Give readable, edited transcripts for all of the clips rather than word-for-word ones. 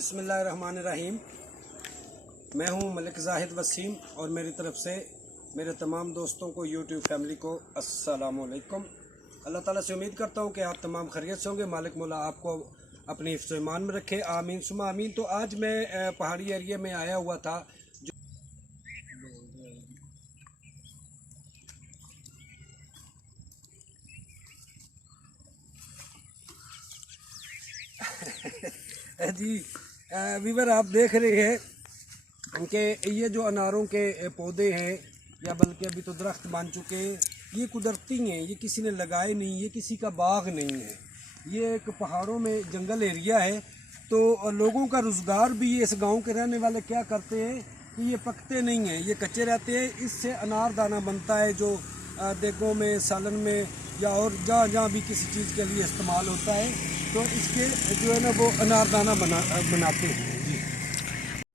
बिस्मिल्लाहिर्रहमानिर्रहीम। मैं हूं मलिक जाहिद वसीम और मेरी तरफ से मेरे तमाम दोस्तों को यूट्यूब फैमिली को अस्सलामुअलैकुम। अल्लाह ताला से उम्मीद करता हूं कि आप तमाम खैरियत से होंगे। मालिक मौला आपको अपनी हिफ्ज़ ईमान में रखे, आमीन सुमा आमीन। तो आज मैं पहाड़ी एरिया में आया हुआ था जी वीवर, आप देख रहे हैं कि ये जो अनारों के पौधे हैं या बल्कि अभी तो दरख्त बन चुके हैं, ये कुदरती हैं, ये किसी ने लगाए नहीं, ये किसी का बाग नहीं है। ये एक पहाड़ों में जंगल एरिया है। तो लोगों का रोज़गार भी, इस गांव के रहने वाले क्या करते हैं कि ये पकते नहीं हैं, ये कच्चे रहते हैं। इससे अनार दाना बनता है जो देगों में, सालन में या और जहाँ जहाँ भी किसी चीज़ के लिए इस्तेमाल होता है, तो इसके जो है ना वो अनारदाना बनाते हैं जी।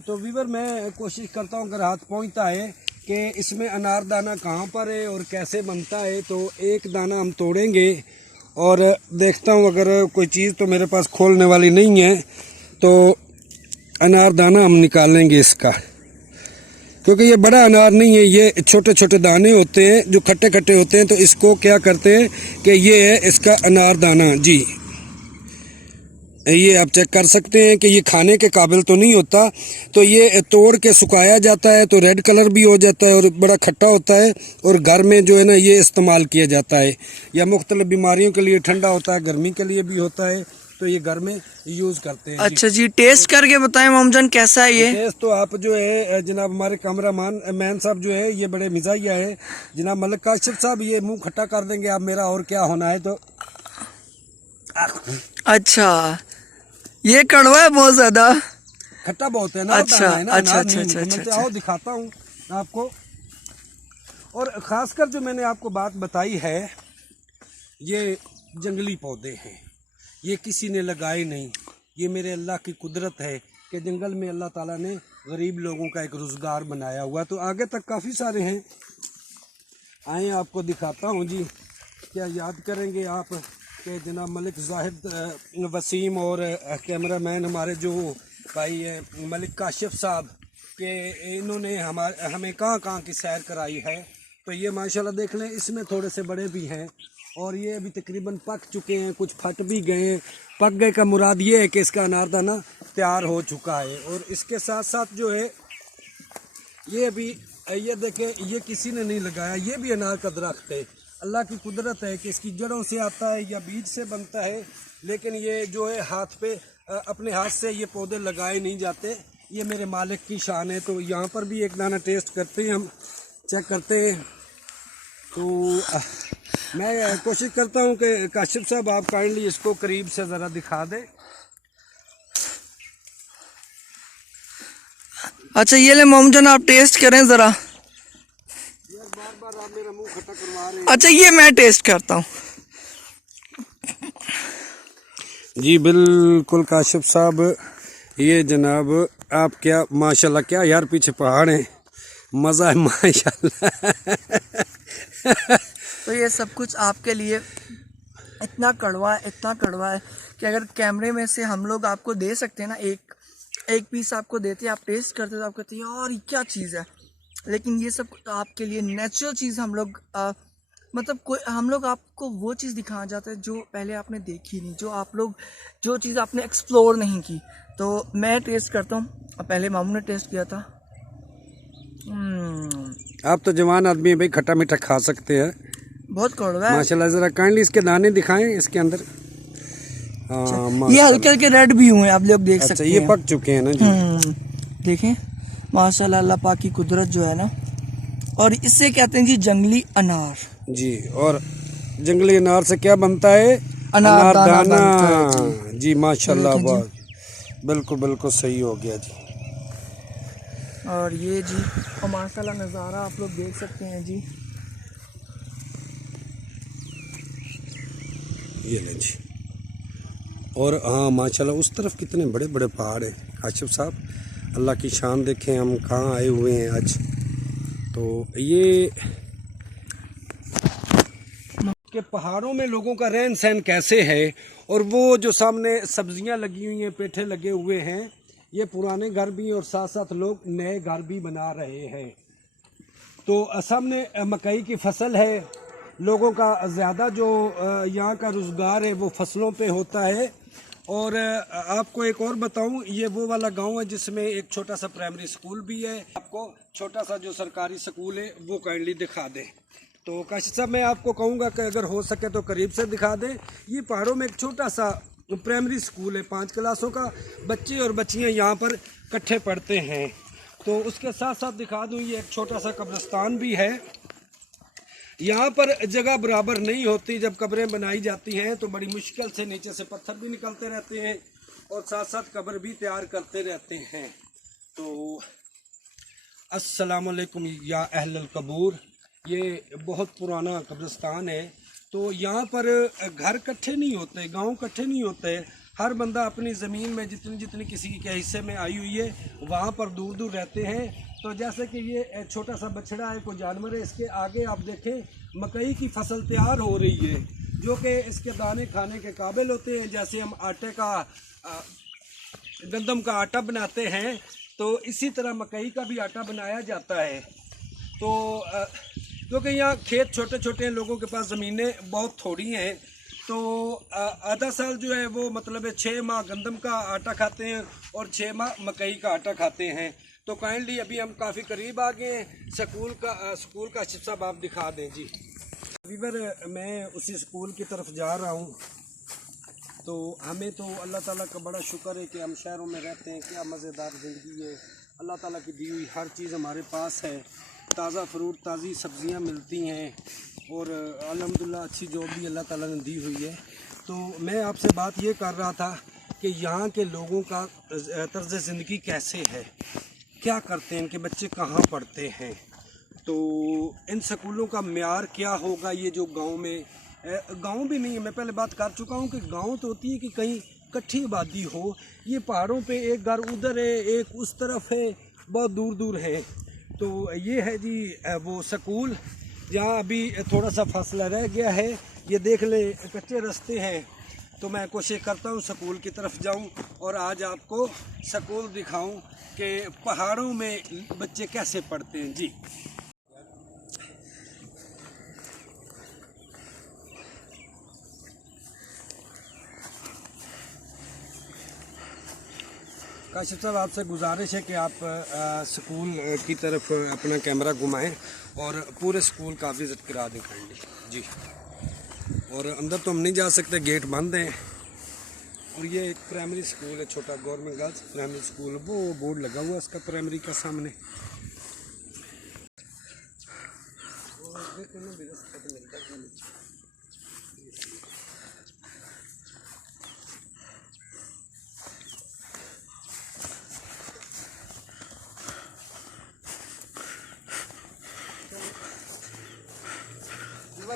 तो वीवर, मैं कोशिश करता हूँ अगर हाथ पहुँचता है कि इसमें अनारदाना कहाँ पर है और कैसे बनता है। तो एक दाना हम तोड़ेंगे और देखता हूँ, अगर कोई चीज़ तो मेरे पास खोलने वाली नहीं है तो अनारदाना हम निकालेंगे इसका, क्योंकि ये बड़ा अनार नहीं है, ये छोटे छोटे दाने होते हैं जो खट्टे खट्टे होते हैं। तो इसको क्या करते हैं कि ये है इसका अनारदाना जी। ये आप चेक कर सकते हैं कि ये खाने के काबिल तो नहीं होता। तो ये तोड़ के सुखाया जाता है तो रेड कलर भी हो जाता है और बड़ा खट्टा होता है। और घर में जो है ना ये इस्तेमाल किया जाता है, या मुख्तलिफ बीमारियों के लिए ठंडा होता है, गर्मी के लिए भी होता है, तो ये घर में यूज़ करते हैं। अच्छा जी, टेस्ट करके बताएं मोमजान कैसा है ये? टेस्ट तो आप जो है जनाब हमारे मैन साहब जो है ये बड़े मिजाजिया है जनाब मलिक काशिफ साहब, ये मुंह खट्टा कर देंगे आप मेरा, और क्या होना है। तो अच्छा, ये कड़वा है बहुत ज्यादा, खट्टा बहुत है ना। अच्छा है ना, अच्छा अच्छा अच्छा अच्छा। आओ दिखाता हूँ आपको। और ख़ासकर जो मैंने आपको बात बताई है, ये जंगली पौधे हैं, ये किसी ने लगाए नहीं, ये मेरे अल्लाह की कुदरत है कि जंगल में अल्लाह ताला ने गरीब लोगों का एक रोज़गार बनाया हुआ। तो आगे तक काफ़ी सारे हैं, आए आपको दिखाता हूँ जी। क्या याद करेंगे आप कि जनाब मलिक जाहिद वसीम और कैमरामैन हमारे जो भाई है मलिक काशिफ साहब के, इन्होंने हमें कहाँ कहाँ की सैर कराई है। तो ये माशाल्लाह देख लें, इसमें थोड़े से बड़े भी हैं और ये अभी तकरीबन पक चुके हैं, कुछ फट भी गए हैं। पक गए का मुराद ये है कि इसका अनारदाना तैयार हो चुका है। और इसके साथ साथ जो है ये भी, ये देखें, ये किसी ने नहीं लगाया, ये भी अनार का दरख्त है। अल्लाह की कुदरत है कि इसकी जड़ों से आता है या बीज से बनता है, लेकिन ये जो है हाथ पे अपने हाथ से ये पौधे लगाए नहीं जाते, ये मेरे मालिक की शान है। तो यहाँ पर भी एक दाना टेस्ट करते हैं, हम चेक करते हैं। तो मैं कोशिश करता हूँ कि काशिफ साहब आप काइंडली इसको करीब से ज़रा दिखा दें। अच्छा, ये ले मोमजान, आप टेस्ट करें जरा। यार बार बार आप मेरा मुंह खट्टा करवा रहे हैं। अच्छा, ये मैं टेस्ट करता हूँ जी बिल्कुल काशिफ साहब, ये जनाब आप क्या माशाल्लाह, क्या यार पीछे पहाड़ हैं, मज़ा है माशाल्लाह। तो ये सब कुछ आपके लिए इतना कड़वा है, इतना कड़वा है कि अगर कैमरे में से हम लोग आपको दे सकते हैं ना, एक पीस आपको देते, आप टेस्ट करते तो आप कहते यार ये क्या चीज़ है। लेकिन ये सब आपके लिए नेचुरल चीज़ हम लोग मतलब हम लोग आपको वो चीज़ दिखाना चाहते हैं जो पहले आपने देखी नहीं, जो चीज़ आपने एक्सप्लोर नहीं की। तो मैं टेस्ट करता हूँ, पहले मामू ने टेस्ट किया था। आप तो जवान आदमी है भाई, खट्टा मीठा खा सकते हैं, बहुत कड़वा है माशाल्लाह। ज़रा काइंडली इसके दाने दिखाएं इसके अंदर। ये हल्के हल्के रेड भी हुए, आप लोग देख सकते हैं। ये पक चुके हैं ना जी। देखें माशाल्लाह, अल्लाह पाक की कुदरत जो है ना। और इससे कहते हैं जी जंगली अनार जी। और जंगली अनार से क्या बनता है? अनारदाना जी माशाल्लाह, बहुत बिल्कुल बिल्कुल सही हो गया जी। और ये जी, और माशाल्लाह नज़ारा आप लोग देख सकते हैं जी। ये ले जी। और हाँ माशाल्लाह, उस तरफ कितने बड़े बड़े पहाड़ हैं काशिफ साहब, अल्लाह की शान देखें हम कहाँ आए हुए हैं आज। तो ये के पहाड़ों में लोगों का रहन सहन कैसे है, और वो जो सामने सब्जियां लगी हुई हैं, पेठे लगे हुए हैं, ये पुराने घर भी और साथ साथ लोग नए घर भी बना रहे हैं। तो सामने मकई की फसल है। लोगों का ज़्यादा जो यहाँ का रोज़गार है वो फसलों पे होता है। और आपको एक और बताऊं, ये वो वाला गांव है जिसमें एक छोटा सा प्राइमरी स्कूल भी है। आपको छोटा सा जो सरकारी स्कूल है वो काइंडली दिखा दें। तो काशिफ साहब, मैं आपको कहूँगा कि अगर हो सके तो करीब से दिखा दें। ये पहाड़ों में एक छोटा सा प्राइमरी स्कूल है, 5 क्लासों का। बच्चे और बच्चियाँ यहाँ पर इकट्ठे पढ़ते हैं। तो उसके साथ साथ दिखा दूँ, ये एक छोटा सा कब्रिस्तान भी है। यहाँ पर जगह बराबर नहीं होती। जब कब्रें बनाई जाती हैं तो बड़ी मुश्किल से नीचे से पत्थर भी निकलते रहते हैं और साथ साथ कब्र भी तैयार करते रहते हैं। तो अस्सलाम वालेकुम या अहलल कबूर, ये बहुत पुराना कब्रिस्तान है। तो यहाँ पर घर इकट्ठे नहीं होते, गांव इकट्ठे नहीं होते। हर बंदा अपनी ज़मीन में जितनी जितनी किसी के हिस्से में आई हुई है वहाँ पर दूर दूर रहते हैं। तो जैसे कि ये छोटा सा बछड़ा है, कोई जानवर है, इसके आगे आप देखें मकई की फसल तैयार हो रही है, जो कि इसके दाने खाने के काबिल होते हैं। जैसे हम आटे का गंदम का आटा बनाते हैं, तो इसी तरह मकई का भी आटा बनाया जाता है। तो क्योंकि यहाँ खेत छोटे छोटे हैं, लोगों के पास ज़मीनें बहुत थोड़ी हैं, तो आधा साल जो है वो मतलब 6 माह गंदम का आटा खाते हैं और 6 माह मकई का आटा खाते हैं। तो काइंडली अभी हम काफ़ी करीब आ गए हैं स्कूल का शिफ्ट साहब आप दिखा दें जी। वीवर, मैं उसी स्कूल की तरफ जा रहा हूँ। तो हमें तो अल्लाह ताला का बड़ा शुक्र है कि हम शहरों में रहते हैं। क्या मज़ेदार ज़िंदगी है, अल्लाह ताला की दी हुई हर चीज़ हमारे पास है। ताज़ा फ्रूट, ताज़ी सब्ज़ियाँ मिलती हैं और अल्हम्दुलिल्लाह अच्छी जॉब भी अल्लाह ताला ने दी हुई है। तो मैं आपसे बात ये कर रहा था कि यहाँ के लोगों का तर्ज़ ज़िंदगी कैसे है, क्या करते हैं, इनके बच्चे कहाँ पढ़ते हैं, तो इन स्कूलों का म्यार क्या होगा। ये जो गांव में गांव भी नहीं है, मैं पहले बात कर चुका हूँ कि गांव तो होती है कि कहीं इकट्ठी आबादी हो। ये पहाड़ों पे एक घर उधर है, एक उस तरफ है, बहुत दूर दूर है। तो ये है जी वो स्कूल, जहाँ अभी थोड़ा सा फासला रह गया है। ये देख ले कच्चे रास्ते हैं। तो मैं कोशिश करता हूँ स्कूल की तरफ जाऊँ और आज आपको स्कूल दिखाऊँ कि पहाड़ों में बच्चे कैसे पढ़ते हैं जी। काशिफ साहब, आपसे गुजारिश है कि आप स्कूल की तरफ अपना कैमरा घुमाएं और पूरे स्कूल का विज़िट करा दें काइंडली जी। और अंदर तो हम नहीं जा सकते, गेट बंद है। और ये एक प्राइमरी स्कूल है, छोटा गवर्नमेंट गर्ल्स प्राइमरी स्कूल, वो बोर्ड लगा हुआ है इसका प्राइमरी का सामने।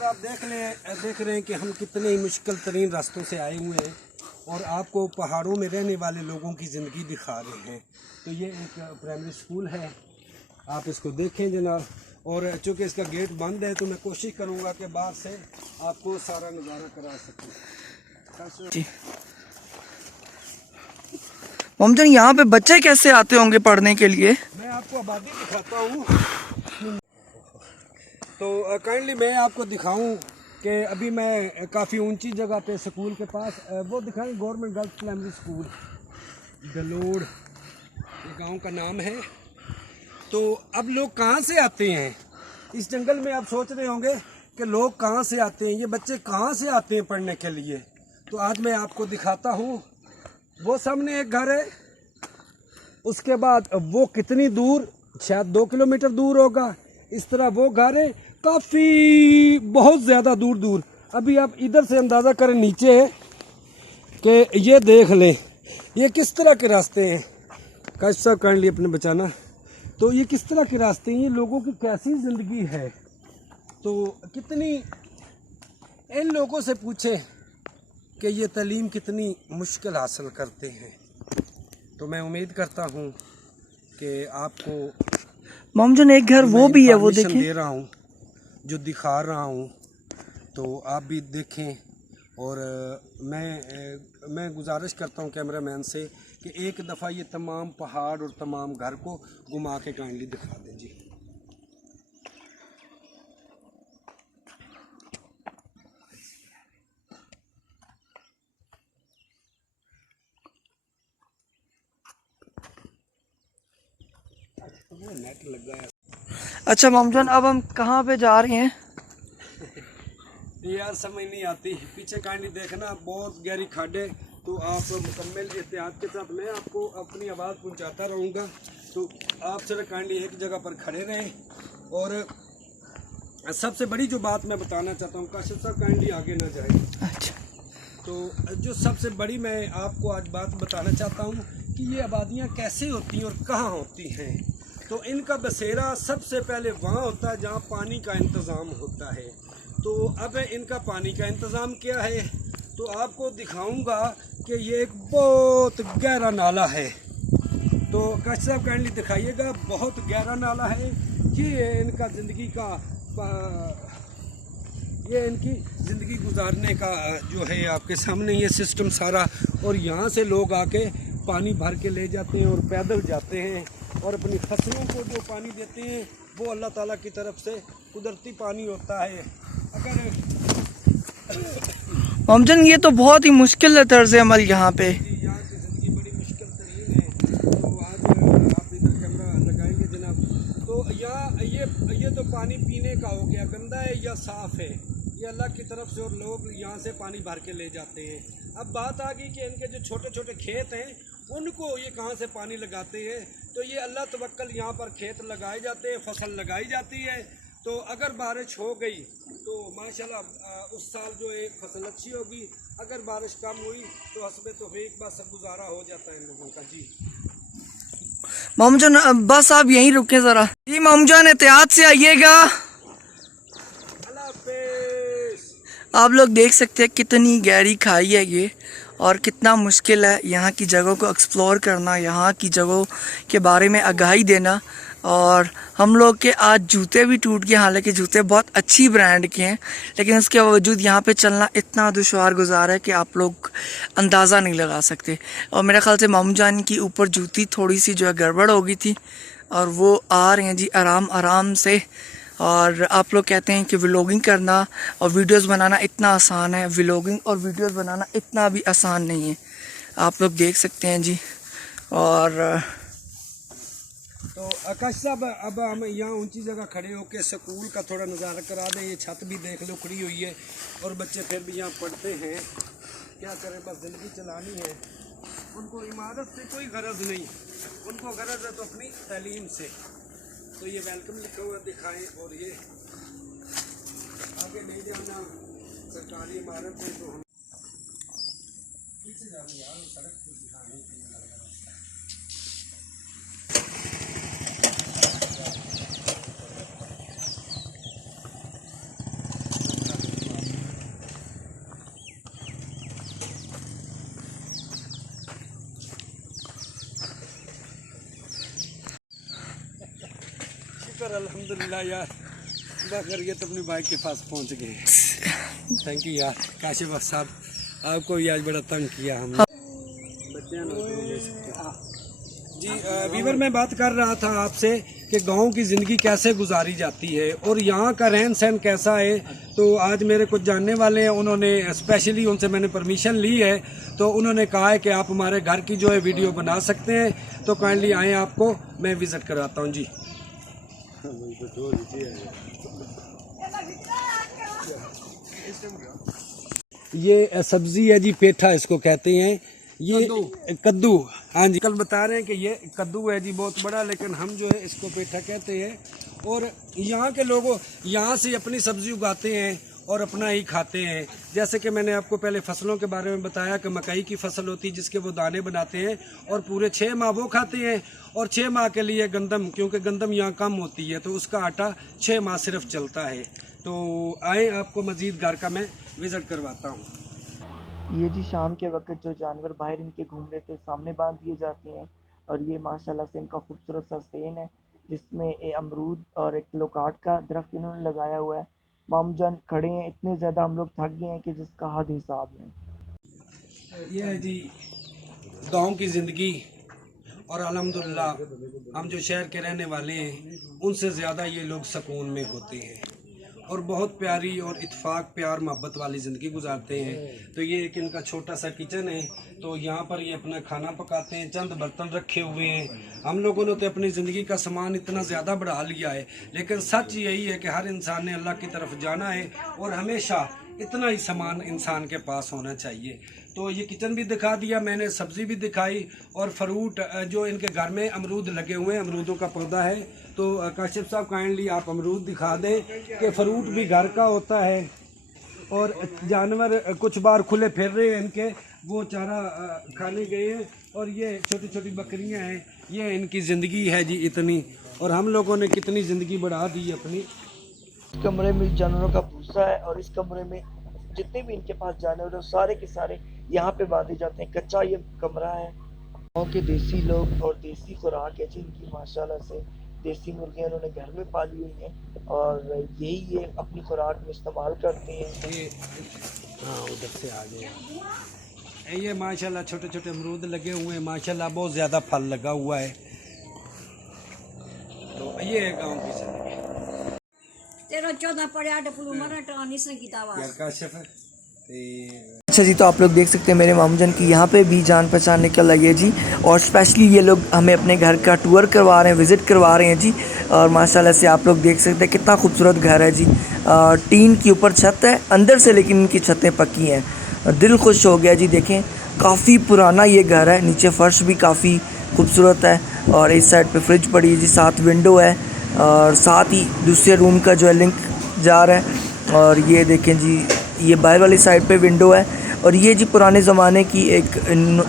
आप देख रहे हैं कि हम कितने ही मुश्किल तरीन रास्तों से आए हुए हैं और आपको पहाड़ों में रहने वाले लोगों की ज़िंदगी दिखा रहे हैं। तो ये एक प्राइमरी स्कूल है, आप इसको देखें जनाब। और चूँकि इसका गेट बंद है तो मैं कोशिश करूँगा कि बाहर से आपको सारा नज़ारा करा सकूँ। मोमजन, यहाँ पे बच्चे कैसे आते होंगे पढ़ने के लिए? मैं आपको आबादी दिखाता हूँ। तो काइंडली मैं आपको दिखाऊं कि अभी मैं काफ़ी ऊंची जगह पे स्कूल के पास, वो दिखाएं government girls primary school Galod, ये गांव का नाम है। तो अब लोग कहाँ से आते हैं इस जंगल में? आप सोच रहे होंगे कि लोग कहाँ से आते हैं, ये बच्चे कहाँ से आते हैं पढ़ने के लिए। तो आज मैं आपको दिखाता हूँ। वो सामने एक घर है, उसके बाद वो कितनी दूर, शायद 2 किलोमीटर दूर होगा। इस तरह वो घर है, काफ़ी बहुत ज़्यादा दूर दूर। अभी आप इधर से अंदाज़ा करें नीचे कि ये देख लें ये किस तरह के रास्ते हैं। कैसा कर लिए अपने बचाना। तो ये किस तरह के रास्ते हैं, ये लोगों की कैसी ज़िंदगी है। तो कितनी इन लोगों से पूछे कि ये तालीम कितनी मुश्किल हासिल करते हैं। तो मैं उम्मीद करता हूँ कि आपको मोमजन एक घर वो भी है, वो देखें, दे रहा हूँ जो दिखा रहा हूँ। तो आप भी देखें और मैं गुजारिश करता हूँ कैमरामैन से कि एक दफ़ा ये तमाम पहाड़ और तमाम घर को घुमा के काइंडली दिखा दें जी। नेट लगा है। अच्छा मामजान, अब हम कहाँ पे जा रहे हैं? यार समझ नहीं आती, पीछे काइंडली देखना, बहुत गहरी खाडे, तो आप मुकम्मल एहतियात के साथ मैं आपको अपनी आवाज़ पहुंचाता रहूँगा, तो आप सिर्फ काइंडली एक जगह पर खड़े रहें। और सबसे बड़ी जो बात मैं बताना चाहता हूँ, काशिफ साहब काइंडली आगे ना जाए। अच्छा, तो जो सबसे बड़ी मैं आपको आज बात बताना चाहता हूँ कि ये आबादियाँ कैसे होती हैं और कहाँ होती हैं। तो इनका बसेरा सबसे पहले वहाँ होता है जहाँ पानी का इंतज़ाम होता है। तो अब इनका पानी का इंतज़ाम क्या है, तो आपको दिखाऊंगा कि ये एक बहुत गहरा नाला है। तो काश साहब काइंडली दिखाइएगा, बहुत गहरा नाला है। ये इनका ज़िंदगी का ये इनकी ज़िंदगी गुजारने का जो है आपके सामने ये सिस्टम सारा। और यहाँ से लोग आके पानी भर के ले जाते हैं और पैदल जाते हैं और अपनी फसलों को जो पानी देते हैं वो अल्लाह ताला की तरफ से कुदरती पानी होता है। अगर मामजान ये तो बहुत ही मुश्किल है तर्ज अमल यहाँ पे। यहाँ की ज़िंदगी बड़ी मुश्किल तरीन है। तो आज आप इधर कैमरा लगाएंगे जनाब, तो यहाँ ये तो पानी पीने का हो गया, गंदा है या साफ़ है ये अल्लाह की तरफ से, और लोग यहाँ से पानी भर के ले जाते हैं। अब बात आ गई कि इनके जो छोटे छोटे खेत हैं उनको ये कहाँ से पानी लगाते हैं। तो ये अल्लाह तवक्कल यहाँ पर खेत लगाए जाते हैं, फसल लगाई जाती है। तो अगर बारिश हो गई तो माशाल्लाह उस साल जो है फसल अच्छी होगी, अगर बारिश कम हुई तो हस्बे तौफीक बस गुजारा हो जाता है इन लोगों का जी। मामजान बस आप यहीं रुके ज़रा जी। मामजान एहतियात से आइएगा। अल्लाह हाफिज़। आप लोग देख सकते हैं कितनी गहरी खाई है ये, और कितना मुश्किल है यहाँ की जगहों को एक्सप्लोर करना, यहाँ की जगहों के बारे में आगाही देना। और हम लोग के आज जूते भी टूट गए, हालांकि जूते बहुत अच्छी ब्रांड के हैं, लेकिन उसके बावजूद यहाँ पे चलना इतना दुश्वार गुजार है कि आप लोग अंदाज़ा नहीं लगा सकते। और मेरे ख्याल से मामू जान की ऊपर जूती थोड़ी सी जो है गड़बड़ हो गई थी, और वो आ रहे हैं जी आराम आराम से। और आप लोग कहते हैं कि व्लॉगिंग करना और वीडियोस बनाना इतना आसान है, व्लॉगिंग और वीडियोस बनाना इतना भी आसान नहीं है, आप लोग देख सकते हैं जी। और तो आकाश साहब अब हम यहाँ ऊंची जगह खड़े होकर स्कूल का थोड़ा नज़ारा करा दें। ये छत भी देख लो खड़ी हुई है और बच्चे फिर भी यहाँ पढ़ते हैं, क्या करें, बस ज़िंदगी चलानी है। उनको इमारत से कोई गरज नहीं, उनको गरज है तो अपनी तालीम से। तो ये वेलकम लिखा हुआ दिखाएं, और ये आगे नहीं जाना सरकारी इमारत है तो हम पीछे जाना यार, सड़क को दिखाने के लिए लग रहा है। शुक्र अल्हम्दुलिल्लाह यार, मगर ये तो अपनी बाइक के पास पहुंच गए। थैंक यू यार काशिफ साहब, आपको भी आज बड़ा तंग किया हमने। जी वीवर, मैं बात कर रहा था आपसे कि गांव की ज़िंदगी कैसे गुजारी जाती है और यहाँ का रहन सहन कैसा है। तो आज मेरे कुछ जानने वाले हैं, उन्होंने स्पेशली उनसे मैंने परमिशन ली है, तो उन्होंने कहा है कि आप हमारे घर की जो है वीडियो बना सकते हैं, तो काइंडली आएँ, आपको मैं विज़िट कराता हूँ जी। ये सब्जी है जी, पेठा इसको कहते हैं, ये कद्दू। हाँ जी, कल बता रहे हैं कि ये कद्दू है जी, बहुत बड़ा, लेकिन हम जो है इसको पेठा कहते हैं। और यहाँ के लोगों यहाँ से अपनी सब्जी उगाते हैं और अपना ही खाते हैं। जैसे कि मैंने आपको पहले फसलों के बारे में बताया कि मकई की फसल होती है जिसके वो दाने बनाते हैं और पूरे 6 माह वो खाते हैं, और 6 माह के लिए गंदम, क्योंकि गंदम यहाँ कम होती है तो उसका आटा 6 माह सिर्फ चलता है। तो आए, आपको मज़ीद घर का मैं विज़िट करवाता हूँ। ये जी शाम के वक्त जो जानवर बाहर इनके घूम रहे थे सामने बांध दिए जाते हैं, और ये माशाल्लाह से इनका खूबसूरत सा स्टेन है जिसमें अमरूद और एक लोकाट का दरख्त इन्होंने लगाया हुआ है। मामू जान खड़े हैं, इतने ज़्यादा हम लोग थक गए हैं कि जिसका हद हिसाब नहीं। ये है जी गांव की ज़िंदगी। और अल्हम्दुलिल्लाह हम जो शहर के रहने वाले हैं उनसे ज़्यादा ये लोग सुकून में होते हैं और बहुत प्यारी और इत्फाक प्यार मोहब्बत वाली ज़िंदगी गुजारते हैं। तो ये एक इनका छोटा सा किचन है, तो यहाँ पर ये अपना खाना पकाते हैं, चंद बर्तन रखे हुए हैं। हम लोगों ने तो अपनी ज़िंदगी का सामान इतना ज़्यादा बढ़ा लिया है, लेकिन सच यही है कि हर इंसान ने अल्लाह की तरफ जाना है और हमेशा इतना ही सामान इंसान के पास होना चाहिए। तो ये किचन भी दिखा दिया मैंने, सब्ज़ी भी दिखाई और फ्रूट जो इनके घर में अमरूद लगे हुए हैं, अमरूदों का पौधा है। तो काशिफ साहब काइंडली आप अमरूद दिखा दें कि फ्रूट भी घर का होता है। और जानवर कुछ बार खुले फिर रहे हैं, इनके वो चारा खाने गए हैं। और ये छोटी छोटी बकरियां हैं, ये इनकी ज़िंदगी है जी इतनी। और हम लोगों ने कितनी ज़िंदगी बढ़ा दी अपनी। कमरे में जानवरों का भूसा है और इस कमरे में जितने भी इनके पास जानवर हैं सारे के सारे यहाँ पे बांधे जाते हैं। कच्चा ये कमरा है। गाँव के देसी लोग और देसी खुराक है जिनकी माशाल्लाह से देसी मुर्गियाँ उन्होंने घर में पाली हुई हैं और यही ये अपनी खुराक में इस्तेमाल करते हैं। ये हाँ उधर से आ गए। ये माशाल्लाह छोटे छोटे अमरूद लगे हुए हैं, माशाल्लाह बहुत ज़्यादा फल लगा हुआ है। तो ये है गाँव की ज़िंदगी। तेरा 14 पढ़िया डपलू मरा टानी से गीतावा यार काशिफ है अच्छा जी, तो आप लोग देख सकते हैं मेरे मामू जान की यहाँ पे भी जान पहचान निकल आई है जी। और स्पेशली ये लोग हमें अपने घर का टूर करवा रहे हैं, विज़िट करवा रहे हैं जी। और माशाल्लाह से आप लोग देख सकते हैं कितना खूबसूरत घर है जी। टीन के ऊपर छत है अंदर से, लेकिन इनकी छतें पक्की हैं। दिल खुश हो गया जी। देखें काफ़ी पुराना ये घर है, नीचे फ़र्श भी काफ़ी खूबसूरत है। और इस साइड पे फ्रिज पड़ी है जी, साथ विंडो है और साथ ही दूसरे रूम का जो है लिंक जा रहा है। और ये देखें जी, ये बाहर वाली साइड पे विंडो है। और ये जी पुराने ज़माने की एक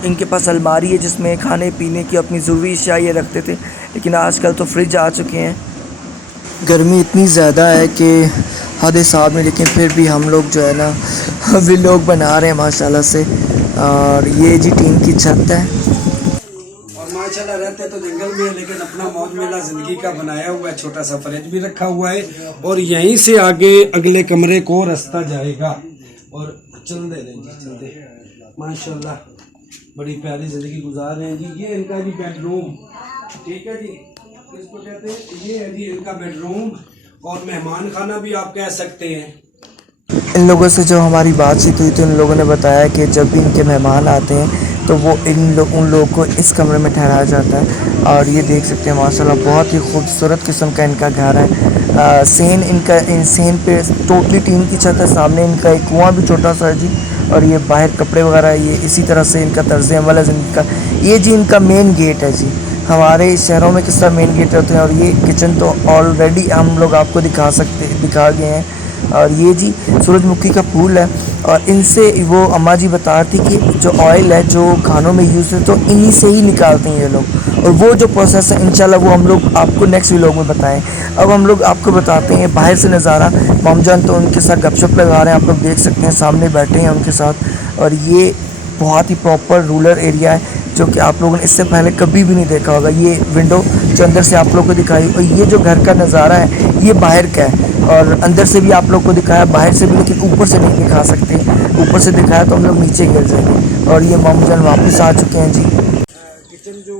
इनके पास अलमारी है जिसमें खाने पीने की अपनी ज़रूरी अशिया ये रखते थे, लेकिन आजकल तो फ्रिज आ चुके हैं। गर्मी इतनी ज़्यादा है कि हद हिसाब में, लेकिन फिर भी हम लोग जो है ना व्लॉग बना रहे हैं माशाल्लाह से। और ये जी टीन की छत है। और माशाल्लाह रहते तो जंगल में, लेकिन अपना मौज मेला ज़िंदगी का बनाया हुआ है। छोटा सा फ्रिज भी रखा हुआ है और यहीं से आगे अगले कमरे को रास्ता जाएगा। और चल दे रहे जी, चल दे माशाल्लाह बड़ी प्यारी ज़िंदगी गुजार रहे हैं जी। ये इनका जी बेडरूम, ठीक है जी, इसको कहते हैं। ये है जी इनका बेडरूम और मेहमान खाना भी आप कह सकते हैं। इन लोगों से जो हमारी बातचीत हुई तो इन लोगों ने बताया कि जब भी इनके मेहमान आते हैं तो वो उन लोगों को इस कमरे में ठहराया जाता है। और ये देख सकते हैं माशाल्लाह बहुत ही खूबसूरत किस्म का इनका घर है। सेन इनका इन सेन पे टोटली टीन की छत है। सामने इनका एक कुआं भी छोटा सा है जी। और ये बाहर कपड़े वगैरह ये इसी तरह से इनका तर्ज़ अमल है ज़िंदगी का। ये जी इनका मेन गेट है जी। हमारे शहरों में किस तरह मेन गेट होते हैं, और ये किचन तो ऑलरेडी हम लोग आपको दिखा गए हैं। और ये जी सूरजमुखी का फूल है। और इनसे वो अम्मा जी बता रही थी कि जो ऑयल है जो खानों में यूज़ है तो इन्हीं से ही निकालते हैं ये लोग। और वो जो प्रोसेस है इंशाल्लाह वो हम लोग आपको नेक्स्ट व्लॉग में बताएं। अब हम लोग आपको बताते हैं बाहर से नज़ारा। माम जान तो उनके साथ गपशप लगा रहे हैं, आप लोग देख सकते हैं सामने बैठे हैं उनके साथ। और ये बहुत ही प्रॉपर रूरल एरिया है जो कि आप लोगों ने इससे पहले कभी भी नहीं देखा होगा। ये विंडो जो अंदर से आप लोगों को दिखाई, और ये जो घर का नज़ारा है ये बाहर का है। और अंदर से भी आप लोग को दिखाया, बाहर से भी, लेकिन ऊपर से नहीं दिखा सकते। ऊपर से दिखाया तो हम लोग नीचे गिर जाएंगे। और ये मामू जान वापस आ चुके हैं जी। किचन जो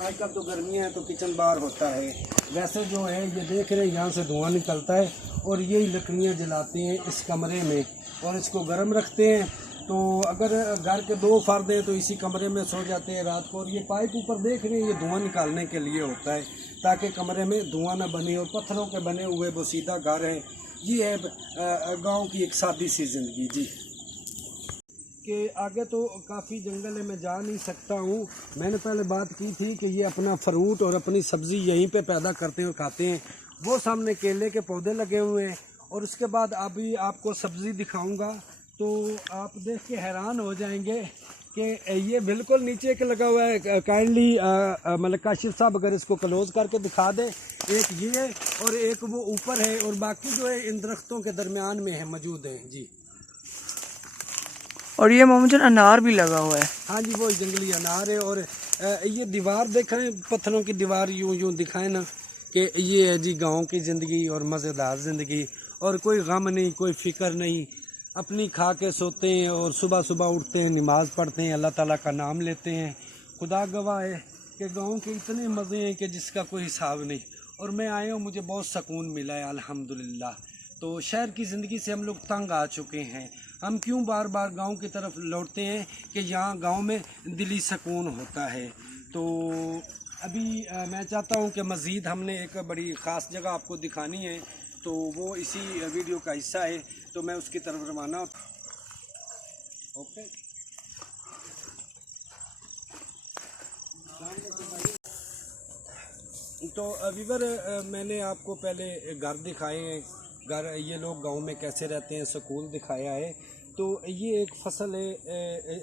आजकल तो गर्मियाँ हैं तो किचन बाहर होता है। वैसे जो है ये देख रहे हैं यहाँ से धुआं निकलता है और यही लकड़ियाँ जलाते हैं इस कमरे में और इसको गर्म रखते हैं। तो अगर घर के 2 फर्द हैं तो इसी कमरे में सो जाते हैं रात को। और ये पाइप ऊपर देख रहे हैं ये धुआं निकालने के लिए होता है ताकि कमरे में धुआं ना बने। और पत्थरों के बने हुए वो सीधा घर है। ये है गांव की एक सादी सी ज़िंदगी जी। कि आगे तो काफ़ी जंगल है, मैं जा नहीं सकता हूँ। मैंने पहले बात की थी कि ये अपना फ्रूट और अपनी सब्ज़ी यहीं पे पैदा करते हैं और खाते हैं। वो सामने केले के पौधे लगे हुए हैं। और उसके बाद अभी आपको सब्ज़ी दिखाऊंगा तो आप देख के हैरान हो जाएंगे कि ये बिल्कुल नीचे के लगा हुआ है। काइंडली मतलब काशिफ साहब अगर इसको क्लोज करके दिखा दे। एक ये है और एक वो ऊपर है और बाकी जो है इन दरख्तों के दरमियान में है मौजूद है जी। और ये मामू जान अनार भी लगा हुआ है। हाँ जी वो जंगली अनार है। और ये दीवार देखें, पत्थरों की दीवार यूं यूं दिखाएं ना कि ये है जी गांव की ज़िंदगी और मज़ेदार ज़िंदगी। और कोई गम नहीं, कोई फ़िक्र नहीं, अपनी खा के सोते हैं और सुबह सुबह उठते हैं, नमाज़ पढ़ते हैं, अल्लाह ताला का नाम लेते हैं। खुदा गवाह है कि गाँव के इतने मज़े हैं कि जिसका कोई हिसाब नहीं। और मैं आया हूँ, मुझे बहुत सुकून मिला है अल्हम्दुलिल्लाह। तो शहर की ज़िंदगी से हम लोग तंग आ चुके हैं। हम क्यों बार बार गांव की तरफ लौटते हैं कि यहाँ गांव में दिली सुकून होता है। तो अभी मैं चाहता हूँ कि मज़ीद हमने एक बड़ी ख़ास जगह आपको दिखानी है, तो वो इसी वीडियो का हिस्सा है, तो मैं उसकी तरफ रवाना। ओके, तो वीवर मैंने आपको पहले घर दिखाए हैं, घर ये लोग गांव में कैसे रहते हैं, स्कूल दिखाया है। तो ये एक फसल है,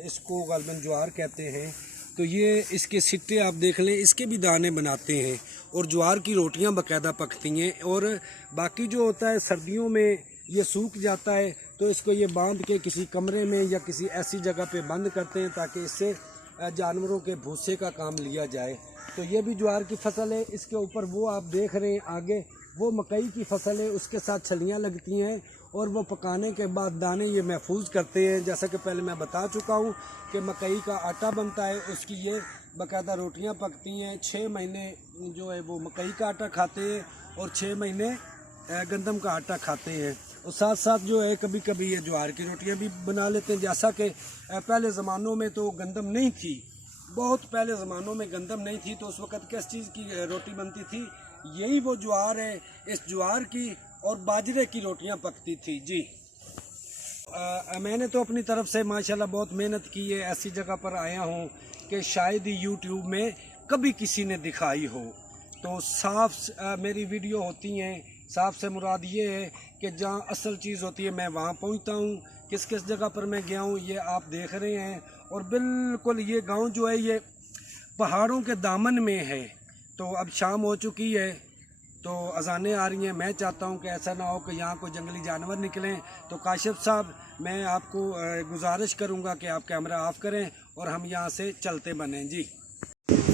इसको गालबन ज्वार कहते हैं। तो ये इसके सिट्टे आप देख लें, इसके भी दाने बनाते हैं और ज्वार की रोटियां बाकायदा पकती हैं। और बाकी जो होता है सर्दियों में ये सूख जाता है, तो इसको ये बांध के किसी कमरे में या किसी ऐसी जगह पे बंद करते हैं ताकि इससे जानवरों के भूसे का काम लिया जाए। तो ये भी ज्वार की फसल है। इसके ऊपर वो आप देख रहे हैं आगे, वो मकई की फसल है, उसके साथ छलियाँ लगती हैं और वो पकाने के बाद दाने ये महफूज करते हैं। जैसा कि पहले मैं बता चुका हूँ कि मकई का आटा बनता है, उसकी ये बाकायदा रोटियाँ पकती हैं। 6 महीने जो है वो मकई का आटा खाते हैं और 6 महीने गंदम का आटा खाते हैं। और साथ साथ जो है कभी कभी ये ज्वार की रोटियाँ भी बना लेते हैं। जैसा कि पहले ज़मानों में तो गंदम नहीं थी, बहुत पहले ज़मानों में गंदम नहीं थी, तो उस वक़्त किस चीज़ की रोटी बनती थी? यही वो ज्वार है, इस ज्वार की और बाजरे की रोटियां पकती थी जी। मैंने तो अपनी तरफ से माशाल्लाह बहुत मेहनत की है। ऐसी जगह पर आया हूँ कि शायद ही यूट्यूब में कभी किसी ने दिखाई हो। तो साफ मेरी वीडियो होती हैं, साफ से मुराद ये है कि जहाँ असल चीज़ होती है मैं वहाँ पहुँचता हूँ। किस किस जगह पर मैं गया हूँ ये आप देख रहे हैं। और बिल्कुल ये गांव जो है ये पहाड़ों के दामन में है। तो अब शाम हो चुकी है, तो अजानें आ रही हैं। मैं चाहता हूं कि ऐसा ना हो कि यहाँ कोई जंगली जानवर निकलें। तो काशिफ साहब, मैं आपको गुजारिश करूंगा कि आप कैमरा ऑफ करें और हम यहाँ से चलते बनें जी।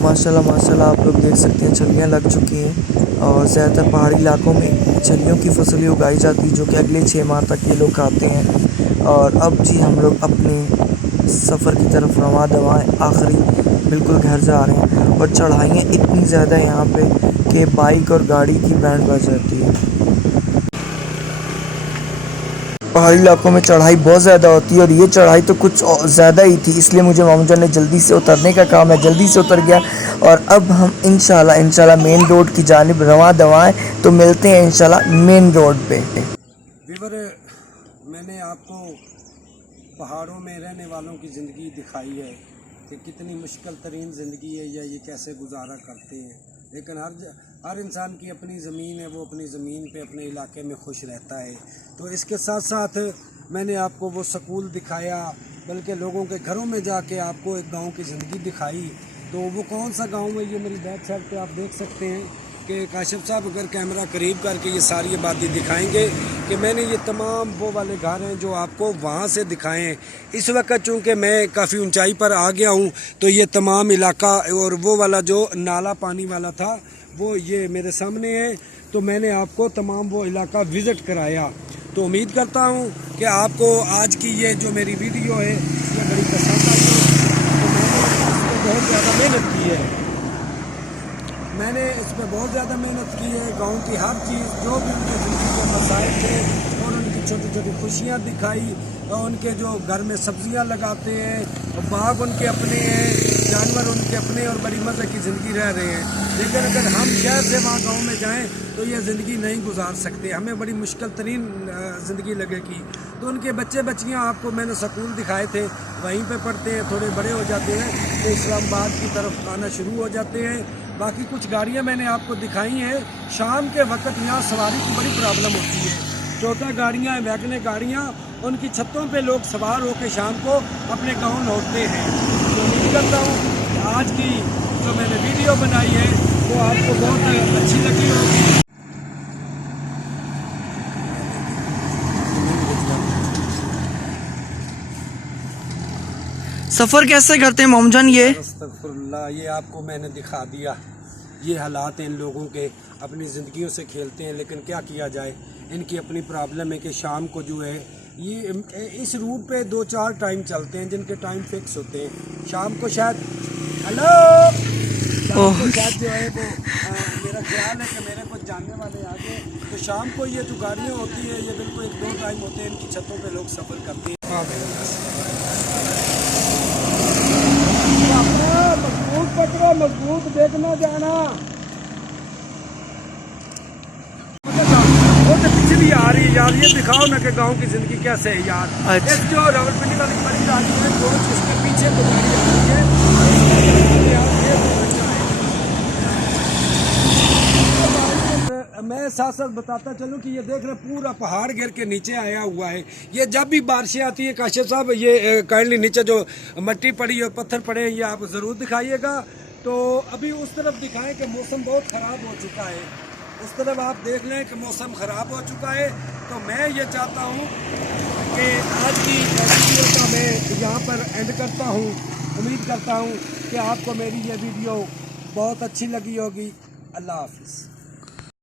माशाल्लाह माशाल्लाह, आप लोग देख सकते हैं छलियाँ लग चुकी हैं और ज़्यादातर पहाड़ी इलाकों में छलियों की फसलें उगाई जाती हैं जो कि अगले 6 माह तक ये लोग खाते हैं। और अब जी हम लोग अपने सफ़र की तरफ रवा दवाएँ आखिरी बिल्कुल घर जा रहे हैं। और चढ़ाइयाँ इतनी ज़्यादा हैं यहाँ पे कि बाइक और गाड़ी की बैंड बज जाती है। पहाड़ी इलाकों में चढ़ाई बहुत ज़्यादा होती है और ये चढ़ाई तो कुछ ज़्यादा ही थी, इसलिए मुझे मामू जान ने जल्दी से उतरने का काम है, जल्दी से उतर गया। और अब हम इंशाल्लाह मेन रोड की जानिब रवा दवाएँ, तो मिलते हैं इंशाल्लाह मेन रोड पे। वीवर, मैंने आपको पहाड़ों में रहने वालों की ज़िंदगी दिखाई है कि कितनी मुश्किल तरीन ज़िंदगी है या ये कैसे गुजारा करते हैं। लेकिन हर इंसान की अपनी ज़मीन है, वो अपनी ज़मीन पे अपने इलाके में खुश रहता है। तो इसके साथ साथ मैंने आपको वो स्कूल दिखाया, बल्कि लोगों के घरों में जाके आपको एक गांव की ज़िंदगी दिखाई। तो वो कौन सा गांव है, ये मेरी बैक साइड पे आप देख सकते हैं कि काशिफ साहब अगर कैमरा करीब करके ये सारी बातें दिखाएंगे कि मैंने ये तमाम वो वाले घर हैं जो आपको वहाँ से दिखाए हैं। इस वक्त चूँकि मैं काफ़ी ऊंचाई पर आ गया हूँ, तो ये तमाम इलाका और वो वाला जो नाला पानी वाला था वो ये मेरे सामने है। तो मैंने आपको तमाम वो इलाका विज़िट कराया। तो उम्मीद करता हूँ कि आपको आज की ये जो मेरी वीडियो है ये बड़ी पसंद आई है। तो मैंने इस पर बहुत ज़्यादा मेहनत की है, मैंने इस पर बहुत ज़्यादा मेहनत की है। गांव की हर चीज़ जो भी उनके ज़िंदगी के मसाइल थे और उनकी छोटी छोटी खुशियाँ दिखाई। और उनके जो घर में सब्जियां लगाते हैं, बाग उनके अपने हैं, जानवर उनके अपने, और बड़ी मज़े की ज़िंदगी रह रहे हैं। लेकिन अगर हम शहर से वहाँ गांव में जाएं तो ये ज़िंदगी नहीं गुजार सकते, हमें बड़ी मुश्किल तरीन ज़िंदगी लगेगी। तो उनके बच्चे बच्चियाँ आपको मैंने स्कूल दिखाए थे, वहीं पर पढ़ते हैं, थोड़े बड़े हो जाते हैं तो इस्लामाबाद की तरफ आना शुरू हो जाते हैं। बाकी कुछ गाड़ियाँ मैंने आपको दिखाई हैं। शाम के वक्त यहाँ सवारी की बड़ी प्रॉब्लम होती है। टोटा गाड़ियाँ, वैगने गाड़ियाँ, उनकी छतों पे लोग सवार होकर शाम को अपने गांव लौटते हैं। तो उम्मीद करता हूँ कि आज की जो मैंने वीडियो बनाई है वो आपको बहुत अच्छी लगी होगी। सफ़र कैसे करते हैं मोमजान? अस्तगफुरुल्लाह, ये आपको मैंने दिखा दिया। ये हालात हैं इन लोगों के, अपनी ज़िंदगियों से खेलते हैं, लेकिन क्या किया जाए। इनकी अपनी प्रॉब्लम है कि शाम को जो है ये इस रूट पे 2-4 टाइम चलते हैं जिनके टाइम फिक्स होते हैं। शाम को शायद हेलो शाम को शायद जो है वो मेरा ख्याल है कि मेरे कुछ जानने वाले आगे, तो शाम को ये जो गाड़ियाँ होती है ये बिल्कुल 1-2 टाइम होते हैं, इनकी छतों पे लोग सफ़र करते हैं। मजबूत पकड़ो, मजबूत देखना जाना। वो तो पिछली आ रही है यार, ये दिखाओ ना कि गांव की जिंदगी कैसे है यार। अच्छा। एक जो रावलपिंडी वाली बड़ी गाड़ी है जो उसके पीछे तो गाड़ी आ रही है यार, ये तो अच्छा है। मैं साथ साथ बताता चलूं कि ये देख रहे पूरा पहाड़ गिर के नीचे आया हुआ है। ये जब भी बारिशें आती है काशिफ साहब, ये काइंडली नीचे जो मट्टी पड़ी और पत्थर पड़े हैं ये आप ज़रूर दिखाइएगा। तो अभी उस तरफ दिखाएं कि मौसम बहुत ख़राब हो चुका है, उस तरफ आप देख लें कि मौसम ख़राब हो चुका है। तो मैं ये चाहता हूँ कि आज की वीडियो का मैं यहाँ पर एंड करता हूँ। उम्मीद करता हूँ कि आपको मेरी ये वीडियो बहुत अच्छी लगी होगी। अल्लाह हाफिज़।